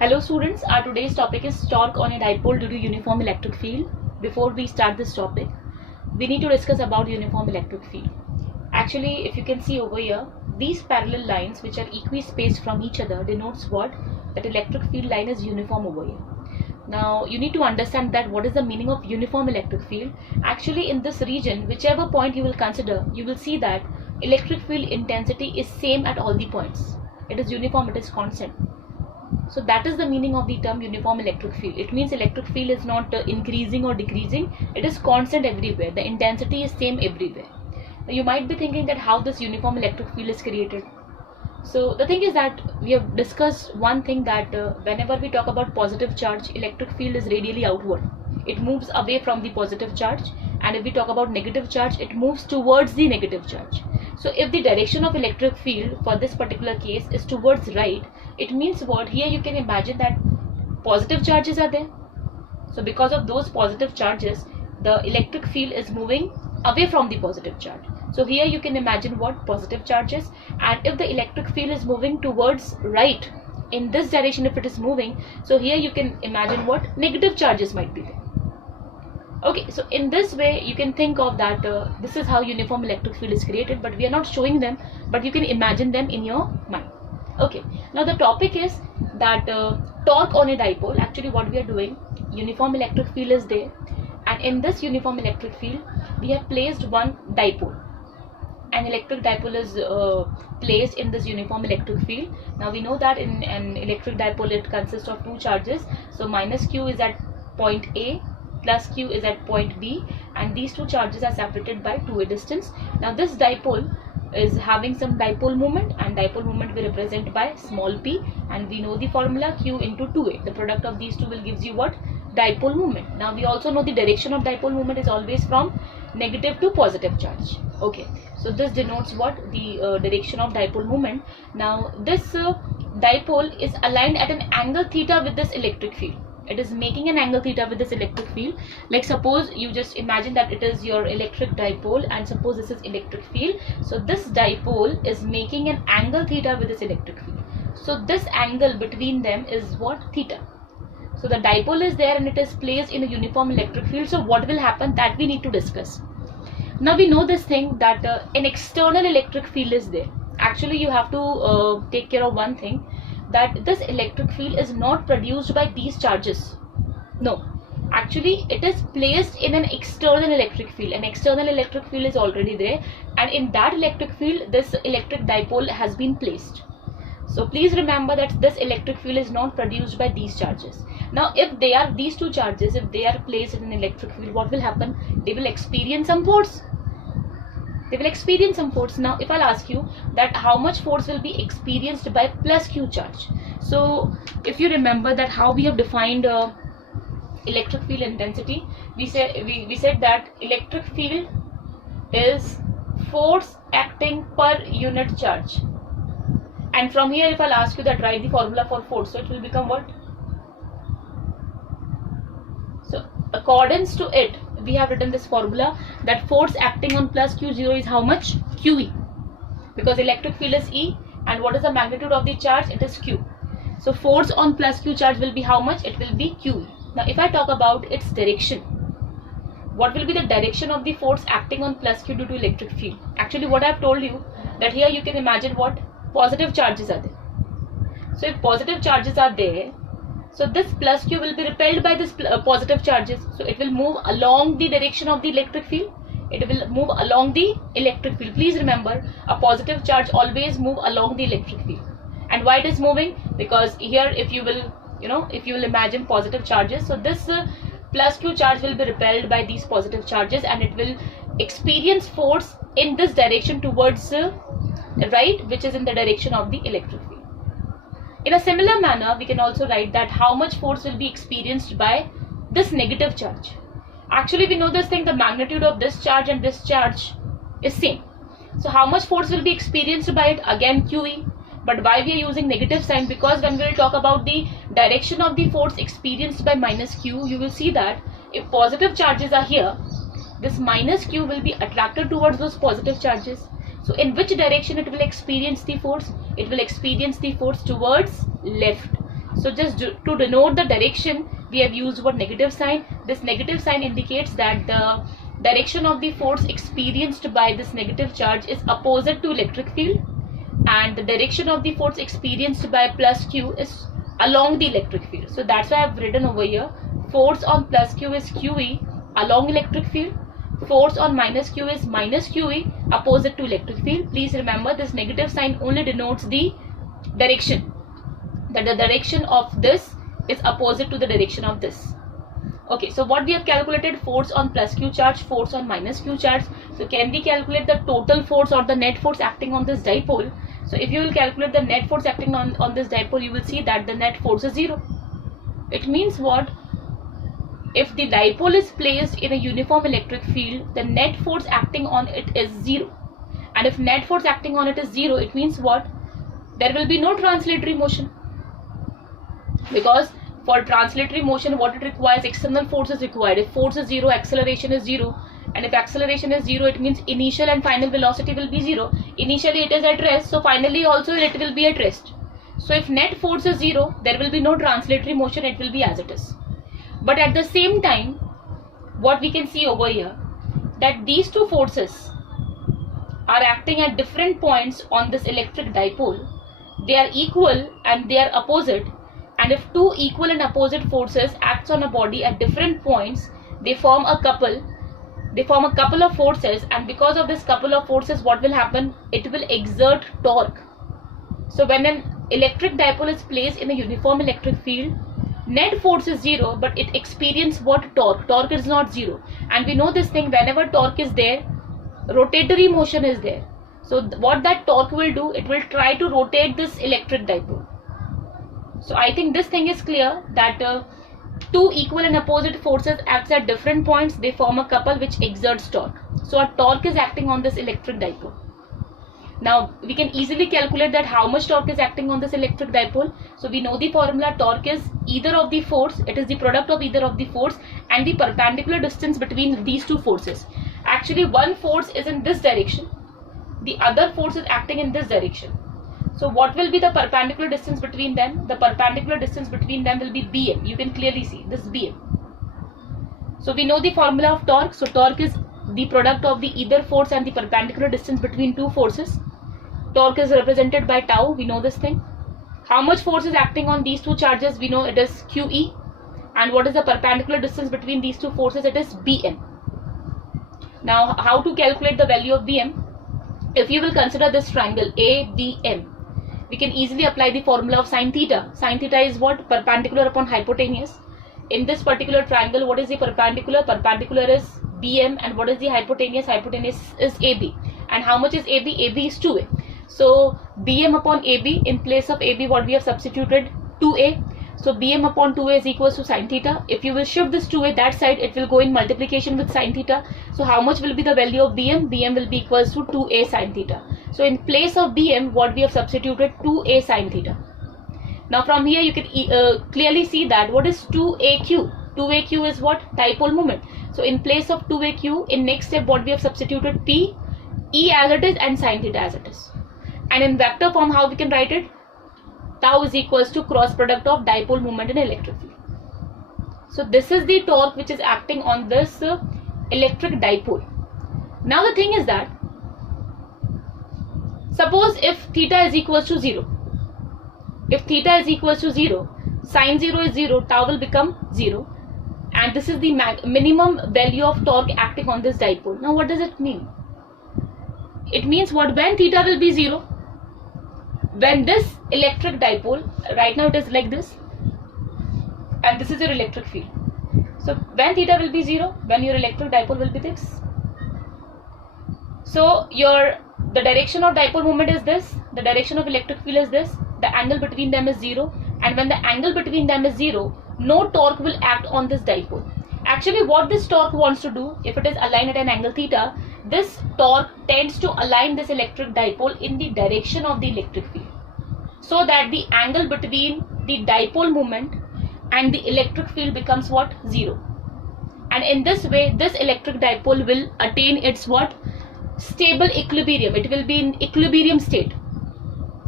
Hello students, our today's topic is torque on a dipole due to uniform electric field. Before we start this topic, we need to discuss about uniform electric field. Actually, if you can see over here, these parallel lines which are equispaced from each other denotes what? That electric field line is uniform over here. Now, you need to understand that what is the meaning of uniform electric field. Actually, in this region, whichever point you will consider, you will see that electric field intensity is same at all the points. It is uniform, it is constant. So that is the meaning of the term uniform electric field. It means electric field is not increasing or decreasing. It is constant everywhere. The intensity is same everywhere. Now you might be thinking that how this uniform electric field is created. So the thing is that we have discussed one thing, that whenever we talk about positive charge, electric field is radially outward. It moves away from the positive charge, and if we talk about negative charge, it moves towards the negative charge. So if the direction of electric field for this particular case is towards right, it means what? Here you can imagine that positive charges are there. So because of those positive charges, the electric field is moving away from the positive charge. So here you can imagine what? Positive charges. And if the electric field is moving towards right, in this direction if it is moving, so here you can imagine what? Negative charges might be there. Okay, so in this way you can think of that this is how uniform electric field is created, but we are not showing them, but you can imagine them in your mind. Okay, now the topic is that torque on a dipole. Actually what we are doing, uniform electric field is there, and in this uniform electric field we have placed one dipole. An electric dipole is placed in this uniform electric field. Now we know that in an electric dipole it consists of two charges. So minus q is at point A, plus q is at point B, and these two charges are separated by 2a distance. Now this dipole is having some dipole moment, and dipole moment we represent by small p, and we know the formula, q into 2a. The product of these two will gives you what? Dipole moment. Now we also know the direction of dipole moment is always from negative to positive charge. Okay, so this denotes what? The direction of dipole moment. Now this dipole is aligned at an angle theta with this electric field. It is making an angle theta with this electric field. Like suppose you just imagine that it is your electric dipole, and suppose this is electric field. So this dipole is making an angle theta with this electric field. So this angle between them is what? Theta. So the dipole is there and it is placed in a uniform electric field. So what will happen, that we need to discuss. Now we know this thing that an external electric field is there. Actually you have to take care of one thing, that this electric field is not produced by these charges. No, actually it is placed in an external electric field. An external electric field is already there, and in that electric field this electric dipole has been placed. So please remember that this electric field is not produced by these charges. Now if they are these two charges, if they are placed in an electric field, what will happen? They will experience some force. They will experience some force. Now if I'll ask you that how much force will be experienced by plus q charge. So if you remember that how we have defined electric field intensity, we said that electric field is force acting per unit charge. And from here if I'll ask you that write the formula for force, so it will become what? So accordance to it, we have written this formula that force acting on plus q0 is how much? QE. Because electric field is E, and what is the magnitude of the charge? It is Q. So force on plus q charge will be how much? It will be QE. Now if I talk about its direction, what will be the direction of the force acting on plus q due to electric field? Actually what I have told you, that here you can imagine what? Positive charges are there. So if positive charges are there, so this plus q will be repelled by this positive charges. So it will move along the direction of the electric field. It will move along the electric field. Please remember, a positive charge always move along the electric field. And why it is moving? Because here if you will, if you will imagine positive charges, so this plus q charge will be repelled by these positive charges, and it will experience force in this direction towards right, which is in the direction of the electric field. In a similar manner, we can also write that how much force will be experienced by this negative charge. Actually, we know this thing, the magnitude of this charge and this charge is same. So how much force will be experienced by it? Again QE. But why we are using negative sign? Because when we will talk about the direction of the force experienced by minus q, you will see that if positive charges are here, this minus q will be attracted towards those positive charges. So in which direction it will experience the force? It will experience the force towards left. So just to denote the direction, we have used what negative sign. This negative sign indicates that the direction of the force experienced by this negative charge is opposite to electric field, and the direction of the force experienced by plus q is along the electric field. So that's why I've written over here, force on plus q is QE along electric field, force on minus q is minus QE opposite to electric field. Please remember, this negative sign only denotes the direction, that the direction of this is opposite to the direction of this. Okay, so what we have calculated, force on plus q charge, force on minus q charge. So can we calculate the total force or the net force acting on this dipole? So if you will calculate the net force acting on this dipole, you will see that the net force is 0. It means what? If the dipole is placed in a uniform electric field, the net force acting on it is 0. And if net force acting on it is 0, it means what? There will be no translatory motion. Because for translatory motion, what it requires, external force is required. If force is 0, acceleration is 0. And if acceleration is 0, it means initial and final velocity will be 0. Initially it is at rest, so finally also it will be at rest. So if net force is 0, there will be no translatory motion, it will be as it is. But at the same time, what we can see over here, that these two forces are acting at different points on this electric dipole. They are equal and they are opposite. And if two equal and opposite forces acts on a body at different points, they form a couple. They form a couple of forces, and because of this couple of forces, what will happen? It will exert torque. So when an electric dipole is placed in a uniform electric field, net force is 0, but it experiences what? Torque. Torque is not 0. And we know this thing, whenever torque is there, rotatory motion is there. So what that torque will do, it will try to rotate this electric dipole. So I think this thing is clear, that two equal and opposite forces acts at different points, they form a couple which exerts torque. So a torque is acting on this electric dipole. Now we can easily calculate that how much torque is acting on this electric dipole. So we know the formula, torque is either of the force, it is the product of either of the force and the perpendicular distance between these two forces. Actually one force is in this direction, the other force is acting in this direction. So what will be the perpendicular distance between them? The perpendicular distance between them will be Bm. You can clearly see this Bm. So we know the formula of torque. So torque is the product of the either force and the perpendicular distance between two forces. Torque is represented by tau. We know this thing. How much force is acting on these two charges? We know it is QE. And what is the perpendicular distance between these two forces? It is Bm. Now how to calculate the value of Bm? If you will consider this triangle ABM, we can easily apply the formula of sine theta. Sine theta is what? Perpendicular upon hypotenuse. In this particular triangle, what is the perpendicular? Perpendicular is BM, and what is the hypotenuse? Hypotenuse is AB. And how much is AB? AB is 2A. So BM upon AB, in place of AB, what we have substituted? 2A. So BM upon 2A is equals to sine theta. If you will shift this 2A that side, it will go in multiplication with sine theta. So how much will be the value of BM? BM will be equals to 2A sine theta. So in place of BM, what we have substituted? 2A sine theta. Now from here you can clearly see that what is 2AQ? 2AQ is what? Dipole moment. So in place of 2AQ, in next step what we have substituted? P, E as it is and sine theta as it is. And in vector form, how we can write it? Tau is equals to cross product of dipole moment in electric field. So this is the torque which is acting on this electric dipole. Now the thing is that, suppose if theta is equals to 0, if theta is equals to 0, sine 0 is 0, tau will become 0, and this is the minimum value of torque acting on this dipole. Now what does it mean? It means what? When theta will be 0, when this electric dipole, right now it is like this, and this is your electric field. So when theta will be 0, when your electric dipole will be this. So the direction of dipole moment is this, the direction of electric field is this, the angle between them is 0, and when the angle between them is 0, no torque will act on this dipole. Actually what this torque wants to do, if it is aligned at an angle theta, this torque tends to align this electric dipole in the direction of the electric field, so that the angle between the dipole moment and the electric field becomes what? 0. And in this way, this electric dipole will attain its what? Stable equilibrium. It will be in equilibrium state.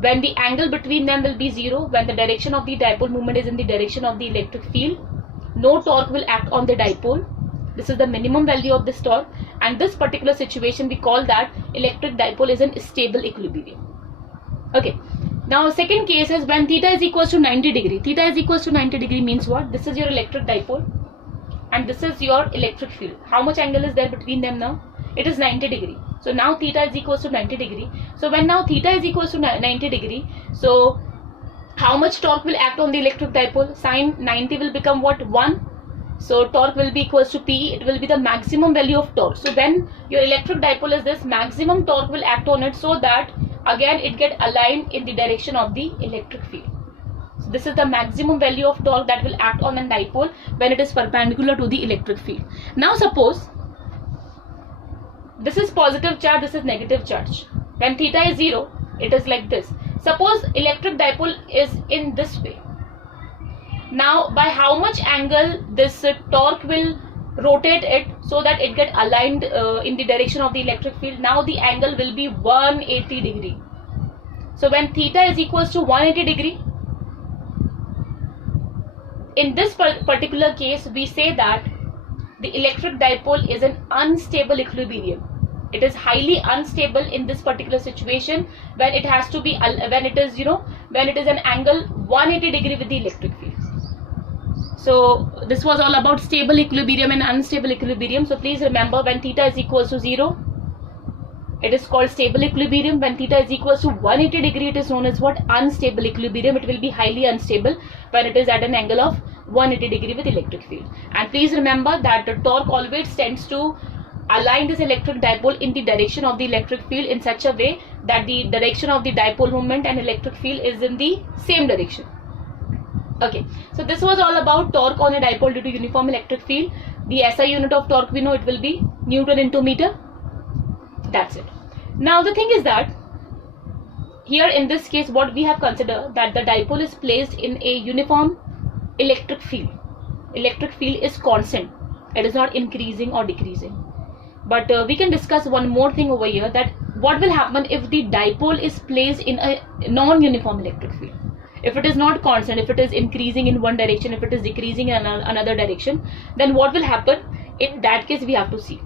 when the angle between them will be 0, when the direction of the dipole movement is in the direction of the electric field, no torque will act on the dipole. This is the minimum value of this torque, and this particular situation we call that electric dipole is in stable equilibrium. Okay, now second case is when theta is equals to 90 degree. Theta is equals to 90 degree means what? This is your electric dipole and this is your electric field. How much angle is there between them now? It is 90 degree. So now theta is equals to 90 degree. So when now theta is equals to 90 degree, so how much torque will act on the electric dipole? Sine 90 will become what? 1. So torque will be equals to P. It will be the maximum value of torque. So when your electric dipole is this, maximum torque will act on it so that again it get aligned in the direction of the electric field. So this is the maximum value of torque that will act on a dipole when it is perpendicular to the electric field. Now suppose this is positive charge, this is negative charge. When theta is 0, it is like this. Suppose electric dipole is in this way. Now by how much angle this torque will rotate it so that it get aligned in the direction of the electric field? Now the angle will be 180 degree. So when theta is equals to 180 degree, in this particular case we say that the electric dipole is an unstable equilibrium. It is highly unstable in this particular situation when it has to be when it is an angle 180 degree with the electric field. So this was all about stable equilibrium and unstable equilibrium. So please remember, when theta is equals to 0, it is called stable equilibrium. When theta is equals to 180 degree, it is known as what? Unstable equilibrium. It will be highly unstable when it is at an angle of 180 degree with electric field. And please remember that the torque always tends to align this electric dipole in the direction of the electric field in such a way that the direction of the dipole moment and electric field is in the same direction. Okay, so this was all about torque on a dipole due to uniform electric field. The SI unit of torque we know it will be Newton into meter. That's it. Now the thing is that here in this case what we have considered that the dipole is placed in a uniform electric field. Electric field is constant. It is not increasing or decreasing. But we can discuss one more thing over here, that what will happen if the dipole is placed in a non-uniform electric field. If it is not constant, if it is increasing in one direction, if it is decreasing in another direction, then what will happen? In that case we have to see.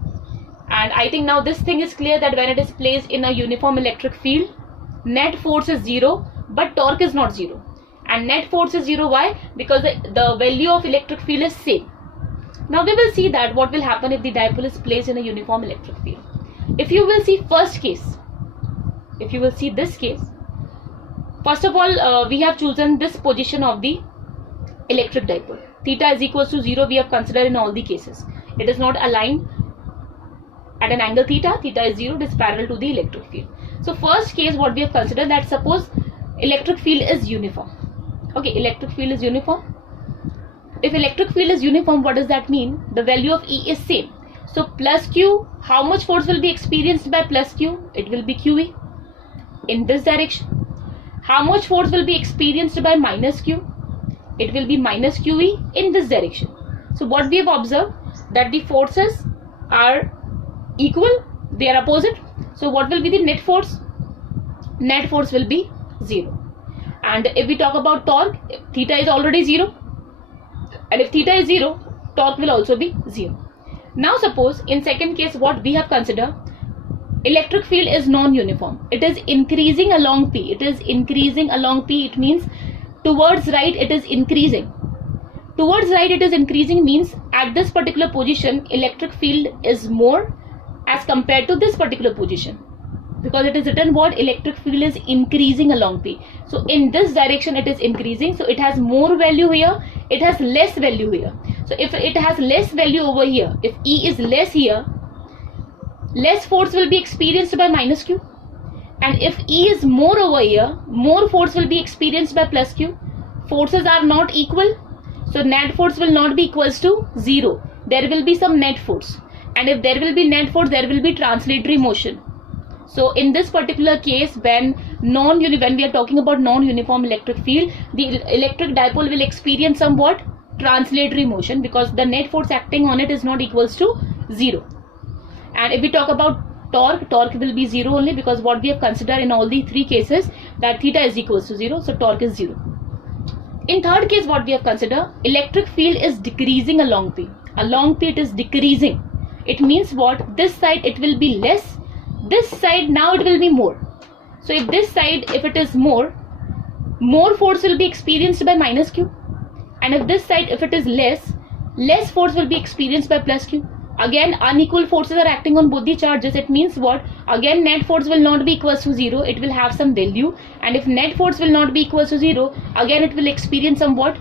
And I think now this thing is clear that when it is placed in a uniform electric field, net force is 0 but torque is not 0. And net force is 0, why? Because the value of electric field is same. Now we will see that what will happen if the dipole is placed in a uniform electric field. If you will see first case, if you will see this case, first of all we have chosen this position of the electric dipole. Theta is equals to 0 we have considered in all the cases. It is not aligned at an angle theta. Theta is 0, it is parallel to the electric field. So first case what we have considered, that suppose electric field is uniform. Okay, electric field is uniform. If electric field is uniform, what does that mean? The value of E is same. So plus Q, how much force will be experienced by plus Q? It will be QE in this direction. How much force will be experienced by minus Q? It will be minus QE in this direction. So what we have observed, that the forces are equal, they are opposite. So what will be the net force? Net force will be 0. And if we talk about torque, theta is already 0. And if theta is 0, torque will also be 0. Now suppose in second case what we have considered, electric field is non-uniform. It is increasing along P. It is increasing along P. It means towards right it is increasing. Towards right it is increasing means at this particular position electric field is more as compared to this particular position. Because it is written what? Electric field is increasing along P. So in this direction it is increasing. So it has more value here. It has less value here. So if it has less value over here, if E is less here, less force will be experienced by minus Q. And if E is more over here, more force will be experienced by plus Q. Forces are not equal. So net force will not be equals to 0. There will be some net force. And if there will be net force, there will be translatory motion. So in this particular case, when we are talking about non-uniform electric field, the electric dipole will experience somewhat translatory motion because the net force acting on it is not equals to 0. And if we talk about torque will be 0 only, because what we have considered in all the three cases that theta is equals to 0, so torque is 0. In third case, what we have considered, electric field is decreasing along P. Along P it is decreasing. It means what? This side it will be less, this side now it will be more. So if this side, if it is more force will be experienced by minus Q, and if this side, if it is less force will be experienced by plus Q. Again, unequal forces are acting on both the charges. It means what? Again, net force will not be equals to 0. It will have some value. And if net force will not be equals to 0, again it will experience somewhat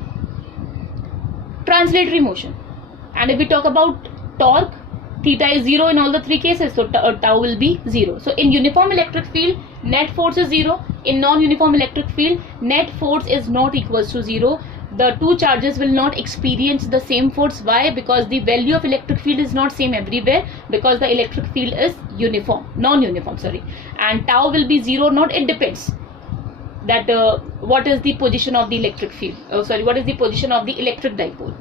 translatory motion. And if we talk about torque, theta is 0 in all the three cases. So tau will be 0. So in uniform electric field, net force is 0. In non-uniform electric field, net force is not equals to 0. The two charges will not experience the same force. Why? Because the value of electric field is not same everywhere, because the electric field is non-uniform, and tau will be 0 not, it depends that what is the position of the electric field, what is the position of the electric dipole.